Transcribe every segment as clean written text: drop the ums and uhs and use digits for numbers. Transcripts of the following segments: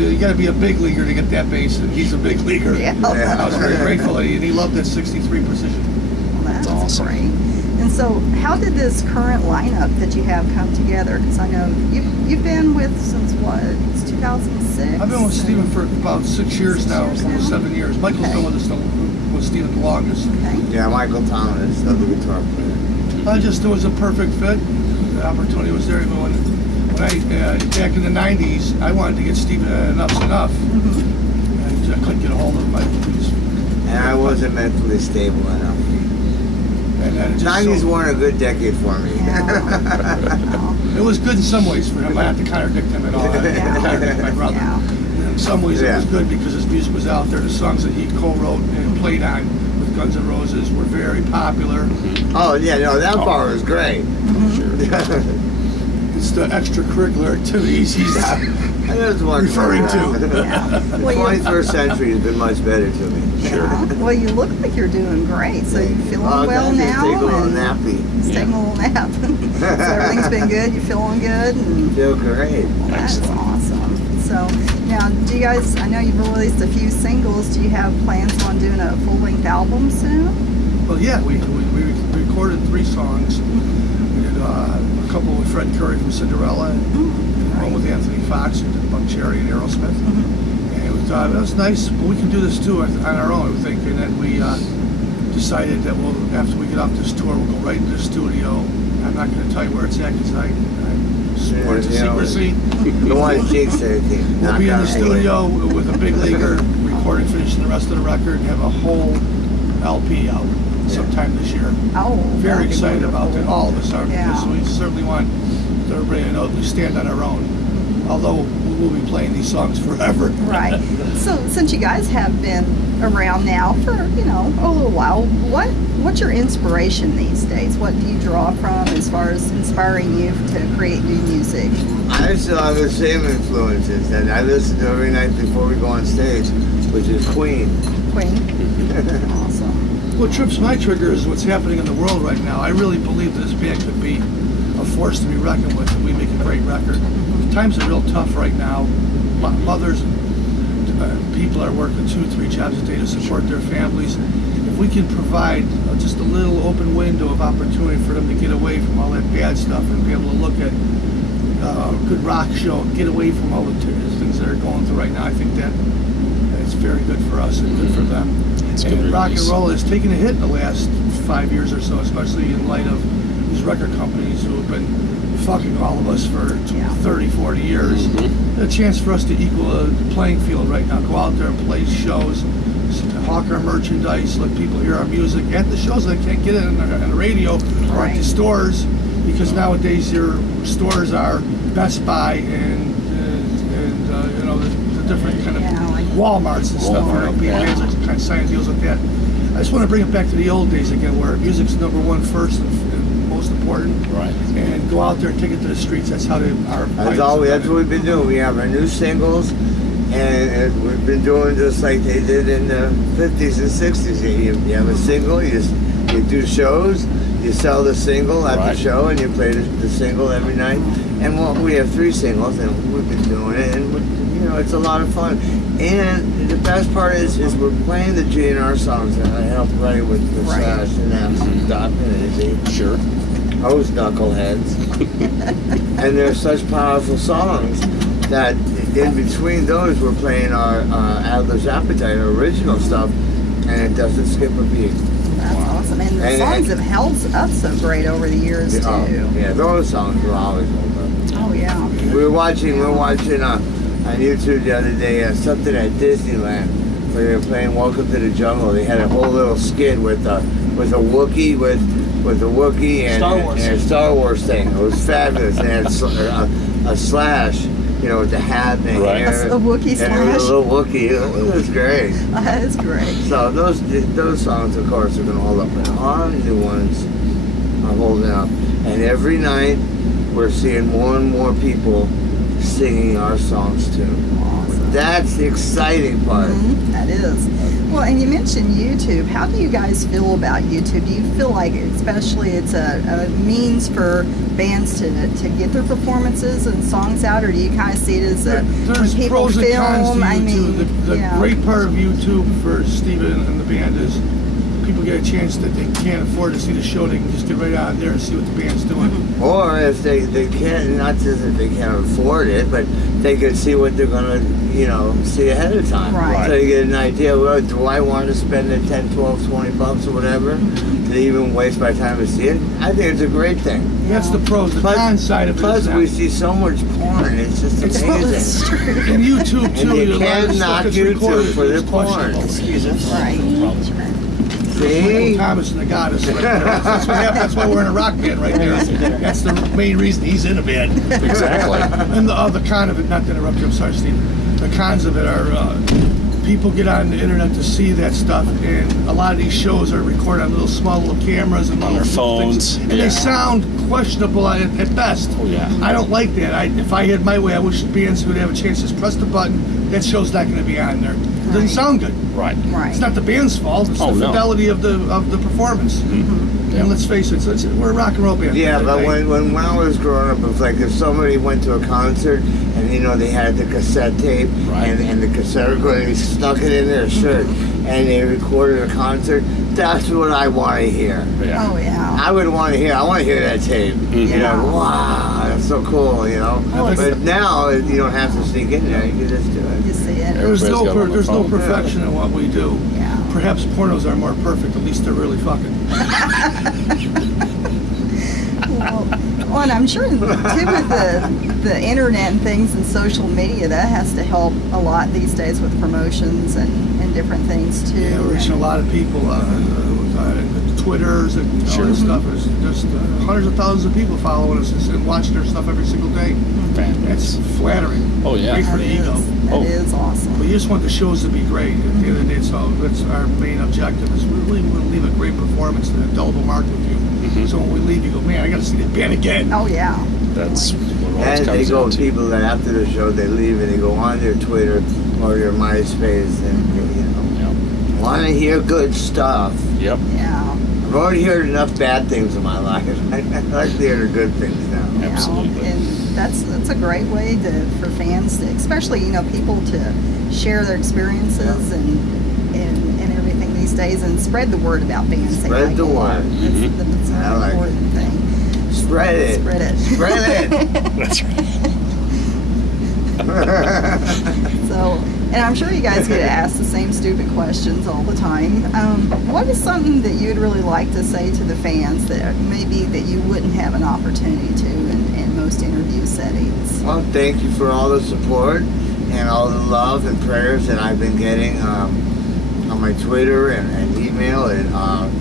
you got to be a big leaguer to get that bass, and he's a big leaguer. Yeah. I was very grateful, and he loved that 63 precision. Well, that's awesome. great. And so, how did this current lineup that you have come together? Because I know you've been with since what? It's 2006. I've been with Stephen for about 6 years now, almost 7 years. Michael's been with us with Stephen the longest. Okay. Yeah, Michael Thomas, the guitar player. It was a perfect fit. The opportunity was there. When I back in the '90s, I wanted to get Stephen Enough's Enough, and I couldn't get a hold of him. And I wasn't mentally stable enough. And then it just 90s weren't a good decade for me. Yeah. It was good in some ways for him. I have to contradict him at all. I contradict my brother. Yeah. In some ways, it was good because his music was out there. The songs that he co-wrote and played on with Guns N' Roses were very popular. Oh yeah, no, that part was great. It's the extracurricular activities he's referring to. Yeah. The 21st century has been much better to me. Yeah. Well, you look like you're doing great. So you're feeling well now. Take a little nappy. Just taking a little nap. So everything's been good. You're feeling good. And Feel great. well, that's awesome. So now, do you guys? I know you've released a few singles. Do you have plans on doing a full-length album soon? Well, yeah, we recorded 3 songs. We did a couple with Fred Curry from Cinderella, and one with Anthony Fox who did Buck Cherry and Aerosmith. And we thought that was nice, but we can do this too on our own, I think. And then we decided that after we get off this tour, we'll go right into the studio. I'm not going to tell you where it's at because I support it's a secrecy. Don't want to jinx anything. We'll be in the studio with a big leaguer, recording, finishing the rest of the record, and have a whole LP out sometime this year. Oh, Very excited about that. All of us are, Yeah. because we certainly want everybody to know that we stand on our own. Although we'll be playing these songs forever. Right. So since you guys have been around now for a little while, what's your inspiration these days? What do you draw from as far as inspiring you to create new music? I still have the same influences that I listen to every night before we go on stage, which is Queen. Awesome. What trips my trigger is what's happening in the world right now. I really believe this band could be a force to be reckoned with if we make a great record. Times are real tough right now. Mothers and people are working 2-3 jobs a day to support their families. If we can provide just a little open window of opportunity for them to get away from all that bad stuff and be able to look at a good rock show, get away from all the things that are going through right now, I think that's very good for us and good for them. And rock and roll has taken a hit in the last 5 years or so, especially in light of these record companies who have been fucking all of us for 30, 40 years. A chance for us to equal a playing field right now. Go out there and play shows, hawk our merchandise, let people hear our music at the shows. They can't get it on the radio or at the stores, because nowadays your stores are Best Buy and the different kind of Walmarts and stuff. Bands are kind of signing deals with that. I just want to bring it back to the old days again, where music's #1 first and most important. Right. And go out there and take it to the streets. That's how That's what we've been doing. We have our new singles, and we've been doing just like they did in the 50s and 60s. You have a single, you do shows, you sell the single at the show, and you play the single every night. And we have 3 singles, and we've been doing it, and it's a lot of fun. And the best part is we're playing the GNR songs that I helped write with the Slash and Absent Documentary. Sure. Those knuckleheads. And they're such powerful songs that in between those we're playing our Adler's Appetite, our original stuff, and it doesn't skip a beat. That's awesome. And the songs have held up so great over the years too. Yeah, those songs will always hold up. Oh yeah. We were watching on YouTube the other day something at Disneyland where they were playing Welcome to the Jungle. They had a whole little skit with a Wookiee with a Wookiee and a Star Wars thing. It was fabulous. And they had a Slash, with the hat and the hair. A Wookiee Slash. And a little Wookiee. It was great. That is great. So those songs, of course, are going to hold up. And all the new ones are holding up. And every night we're seeing more and more people singing our songs too. Awesome. That's the exciting part. That is. Well, and you mentioned YouTube. How do you guys feel about YouTube? Do you feel like, especially, it's a means for bands to get their performances and songs out, or do you kind of see it as a There's when people pros and cons film? to I YouTube. mean, The yeah. great part of YouTube for Steven and the band is people get a chance that they can't afford to see the show. They can just get right out there and see what the band's doing. Or if they can't, not just if they can't afford it, but they can see what they're gonna, see ahead of time. Right. So you get an idea, well, do I want to spend the 10, 12, 20 bucks or whatever to even waste my time to see it? I think it's a great thing. That's the pros. The cons side of it Plus, is that we see so much porn. It's just amazing. in YouTube too. And you a lot of can't stuff knock that's YouTube recorded for is the porn. questionable. Right. See? Michael Thomas and the Goddess. Right there. That's what happened. That's why we're in a rock band right there. That's the main reason he's in a band. Exactly. And the con of it, not to interrupt you, I'm sorry, Steve. The cons of it are people get on the internet to see that stuff, and a lot of these shows are recorded on small little cameras and On their phones, and yeah. they sound questionable at best. Oh, yeah. I don't like that. If I had my way, I wish bands would have a chance to just press the button. That show's not going to be on there. It doesn't Right. sound good. Right. Right. It's not the band's fault. It's Oh, the no. fidelity of the performance. And let's face it, we're a rock and roll band. Yeah, but when I was growing up, it was like if somebody went to a concert and they had the cassette tape Right. and the cassette recorder, they stuck it in their shirt and they recorded a concert. That's what I want to hear. Yeah. Oh yeah. I would want to hear. I want to hear that tape. Yeah. Wow, that's so cool. Oh, But now you don't have to sneak in there. You can just do it. You see it. There's Everybody's got it on their there's no phone. perfection in what we do. Yeah. Perhaps pornos are more perfect. At least they're really fucking. Well, and I'm sure too with the internet and things and social media, that has to help a lot these days with promotions and different things too. Yeah, we're reaching a lot of people. Twitters and all this stuff. There's just hundreds of thousands of people following us and watching our stuff every single day. That's flattering. Oh, yeah. Great for That the ego. That is awesome. We just want the shows to be great. At the end of the day, that's our main objective. Is we really want to leave a great performance and an indelible mark with you. So when we leave, you go, man, I got to see that band again. Oh yeah. That's what it always And they comes go down to. people that after the show they leave and they go on their Twitter or their MySpace and want to hear good stuff. Yep. Yeah. I've already heard enough bad things in my life. I like to hear the good things now. Absolutely. And that's a great way for fans to, especially people to share their experiences and everything these days and spread the word about bands. they Spread like the a lot. word. That's I an like it. important thing. Spread it. Spread it. Spread it. That's right. So, and I'm sure you guys get asked the same stupid questions all the time. What is something that you'd really like to say to the fans that maybe that you wouldn't have an opportunity to in most interview settings? Well, thank you for all the support and all the love and prayers that I've been getting on my Twitter and email and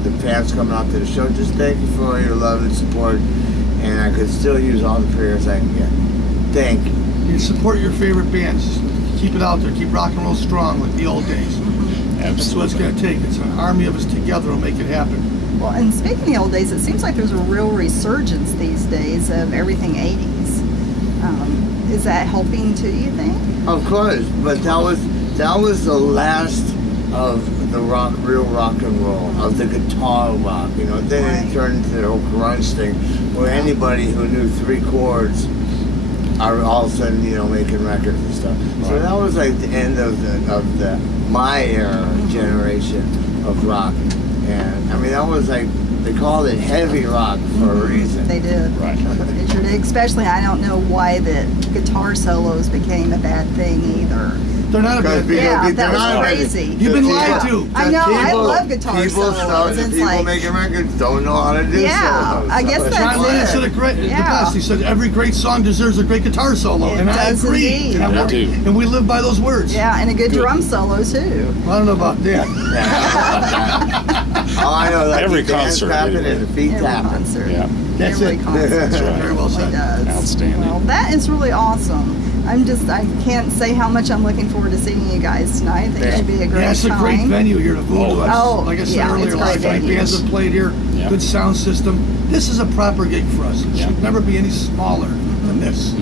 the fans coming out to the show. Just thank you for all your love and support, and I could still use all the prayers I can get. Thank you. You support your favorite bands. Keep it out there. Keep rock and roll strong like the old days. That's what it's going to take. It's an army of us together will make it happen. Well, and speaking of the old days, it seems like there's a real resurgence these days of everything 80s. Is that helping too, you think? Of course, but that was the last of the real rock and roll, of the guitar rock. Then Right. it turned into the whole grunge thing, where anybody who knew 3 chords are all of a sudden, making records and stuff. So Right. that was like the end of my era generation of rock, and I mean that was like they called it heavy rock for a reason. They did. Right. They sure did. Especially, I don't know why that guitar solos became a bad thing either. They're not a bad Because band. Yeah, that was not- crazy. You've been People- lied to. I know, I people- love guitar people solos. Start, It's people like- making records don't know how to do Yeah, solos. I guess So it's that's John Lennon it. said it the Yeah. best. He said every great song deserves a great guitar solo, It and I does agree. indeed. And, I do. and we live by those words. Yeah, and a good Good. drum solo too. Well, I don't know about that. All I know, like Every the hands concert, tapping anyway. and the feet Every tapping. concert. Yeah. That's Every it. concert. That's right. Very well It said. does. Outstanding. Well, that is really awesome. I can't say how much I'm looking forward to seeing you guys tonight. I think it should be a great Yeah, it's a time. great venue here to Voodoo. Oh. Like I said Yeah, earlier, it's a lot of great great venue. bands have played here. Yeah. Good sound system. This is a proper gig for us. It Yeah. should never be any smaller than this.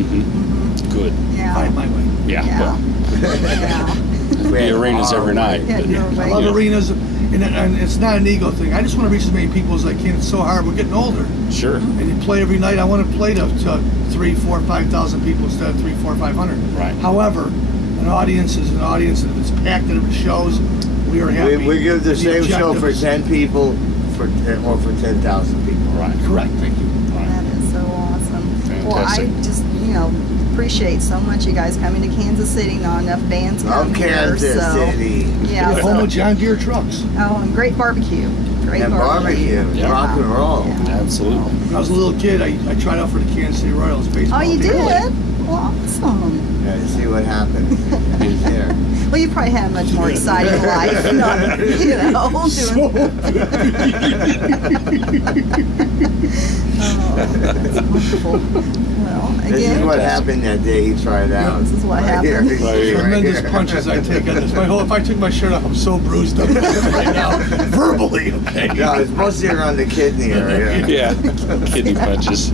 Good. Yeah. Find my way. Yeah. Yeah. Well, Yeah. We be had around arenas every night. Yeah, but, Norway. I love arenas, and it's not an ego thing. I just want to reach as many people as I can. It's so hard. We're getting older. Sure. And you play every night. I want to play to 3, 4, 5,000 people instead of 3, 4, 500. Right. However, an audience is an audience, and if it's packed and if it shows, we are happy. We give the same show for objective 10 people or for 10,000 people. Right. Correct. Thank you. That is so awesome. Well, I Fantastic. just, appreciate so much you guys coming to Kansas City. Not enough bands come Love here, Kansas so City. yeah. We're home So, with John Deere trucks. oh, and great barbecue. Great And barbecue. barbecue, Yeah. rock and roll. Yeah. Absolutely. When I was a little kid, I tried out for the Kansas City Royals baseball Oh, you team. did? Well, awesome. Yeah, to see what happened. He's there. Well, you probably had a much more exciting life, not, that's wonderful. Well, This is again, what happened that day he tried out. This is what Right here. happened. Right here. Tremendous punches I take on this. If I took my shirt off, I'm so bruised up right now, verbally. Okay. No, it's mostly around the kidney area. Yeah. Kidney punches.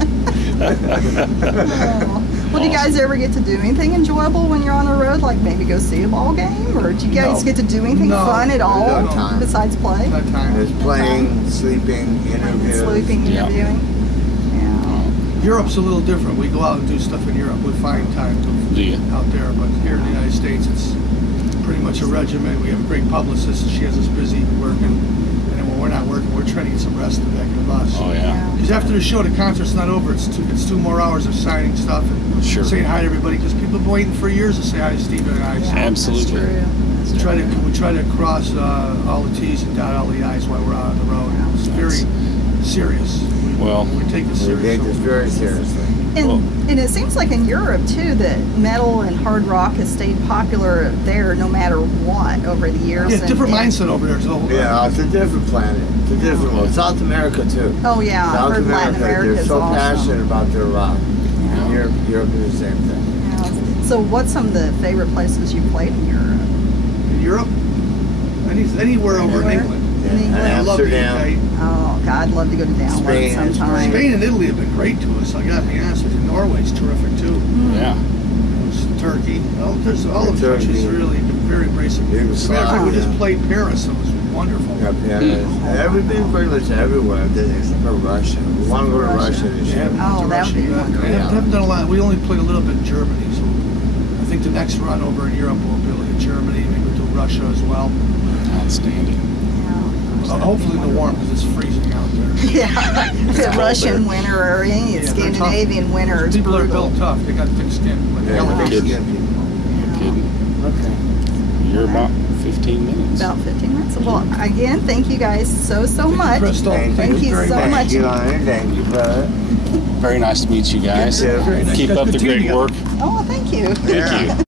Oh. Well, do you guys ever get to do anything enjoyable when you're on the road? Like maybe go see a ball game? Or do you guys No. get to do anything No. fun at all No time. besides play? That time. There's playing, sleeping, interviews. Sleeping, Yeah. interviewing? Yeah. Europe's a little different. We go out and do stuff in Europe. We find time to Do you? out there, but here in the United States, it's pretty much a regimen. We have a great publicist, and she has us busy working. And then when we're not working, we're trying to get some rest in the back of the bus. Oh, yeah. Because after the show, the concert's not over. It's 2 more hours of signing stuff and Sure. saying hi to everybody. Because people have been waiting for years to say hi to Stephen and I. So Absolutely. That's true. That's we true. try to cross all the T's and dot all the I's while we're out on the road. It's very serious. Well, we take this We serious. take this very seriously. And, Well- and it seems like in Europe too that metal and hard rock has stayed popular there no matter what over the years. Yeah, and- different and- mindset over there. So Yeah, it's a different planet. It's a different world. South America too. Oh yeah, I've South heard Latin America they're is so awesome. passionate about their rock. Yeah. Europe is the same thing. Yeah. So what's some of the favorite places you played in Europe? in Europe, anywhere over in Anywhere? England. Yeah. In England? I love the Amsterdam. UK. Oh God, I'd love to go to download Spain is sometime. Spain and Italy have been great to us. I gotta be honest with you. Norway's terrific too. yeah. Turkey. All the countries Turkey. really very embracing. As a matter of fact, we just Yugoslavia. played Paris. It was wonderful. Yeah, we've been pretty much everywhere except for Russia. We want to go to Russia this Yeah, year. we went Oh, to that would be Russia. wonderful. We haven't done a lot. We only played a little bit in Germany, so I think the next run over in Europe will be able to hit Germany, maybe to Russia as well. Outstanding. Hopefully in the warm because it's freezing out there. Yeah, the Russian winter or any Yeah, they're Scandinavian tough. winter is People are brutal. built tough. They got thick skin. Like Yeah, elephants. big kidding. skin people. No kidding. Okay. You're about 15 minutes. About 15 minutes. Well, again, thank you guys so Thank you, much. Crystal. Thank you very so much. much. Thank you, Honor. Thank you, brother. Very nice to meet you guys. Yeah, very nice. Keep Got up good the team great together. work. Oh, thank you. Thank you.